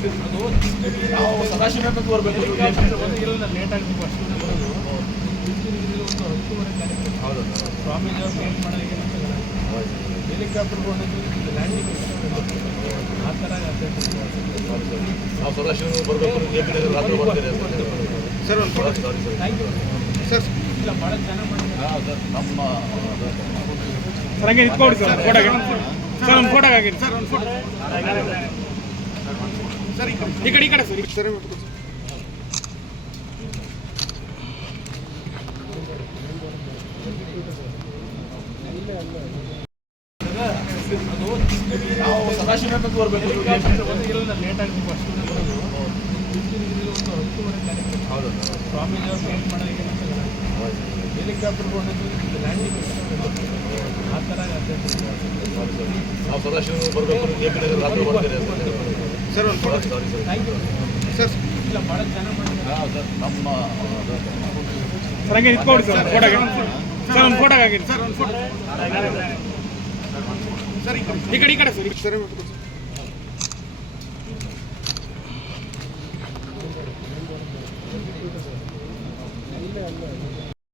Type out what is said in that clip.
ನಾವು ಸದಾಶಿವಕ್ಕೆ ಬರಬೇಕು. ಲೇಟ್ ಆಗಬೇಕು ಅಷ್ಟು ಬರೋದು. ಒಂದು 10:30 ಕಾರ್ಯಕ್ರಮ. ಹೌದು. ಸ್ವಾಮೀಜಿ ಅವ್ರು ಲೇಟ್ ಮಾಡೋರಿಗೆ ಹೆಲಿಕಾಪ್ಟರ್ ಲ್ಯಾಂಡಿಂಗ್ ಆ ಥರ ನಾವು ಸದಾಶಿವ ಬರಬೇಕು. ರಾತ್ರಿ ಬರ್ತೀರಿ ಸರ್. ಒಂದು ಫೋಟೋ. Thank you sir. ಇಲ್ಲ ಭಾಳ ಚೆನ್ನಾಗಿ ಮಾಡಿದ್ದಾರೆ ನಮ್ಮ ಸರ್. ಹಂಗೆ ನಿಂತ್ಕೊಡಿ ಸರ್. ಫೋಟೋಗೆ ಸರ್. ಒಂದು ಫೋಟೋ ಆಗಿರಿ ಸರ್. ಒಂದು ಫೋಟೋ ಸರ್. ಈ ಕಡೆ ಸರ್. ಸರ್ ನಾವು ಸದಾಶಿವಕ್ಕೆ ಬರಬೇಕು. ಲೇಟ್ ಆಗಬೇಕು ಅಷ್ಟು ಬರೋದು. ಒಂದು 10:30 ಕಾರ್ಯಕ್ರಮ. ಹೌದು. ಸ್ವಾಮೀಜಿ ಅವ್ರು ಲೇಟ್ ಮಾಡೋರಿಗೆ ಹೆಲಿಕಾಪ್ಟರ್ ಲ್ಯಾಂಡಿಂಗ್ ಆ ಥರ ನಾವು ಸದಾಶಿವ ಬರಬೇಕು. ರಾತ್ರಿ ಬರ್ತೀರಿ ಸರ್. ಒಂದು ಫೋಟೋ. Thank you sir. ಇಲ್ಲ ಭಾಳ ಚೆನ್ನಾಗಿ ಮಾಡಿದ್ದಾರೆ ನಮ್ಮ ಸರ್. ಹಂಗೆ ನಿಂತ್ಕೊಡಿ ಸರ್. ಫೋಟೋಗೆ ಸರ್. ಒಂದು ಫೋಟೋ ಆಗಿರಿ ಸರ್. ಒಂದು ಫೋಟೋ ಸರ್. ಈ ಕಡೆ ಸರ್. ಸರ್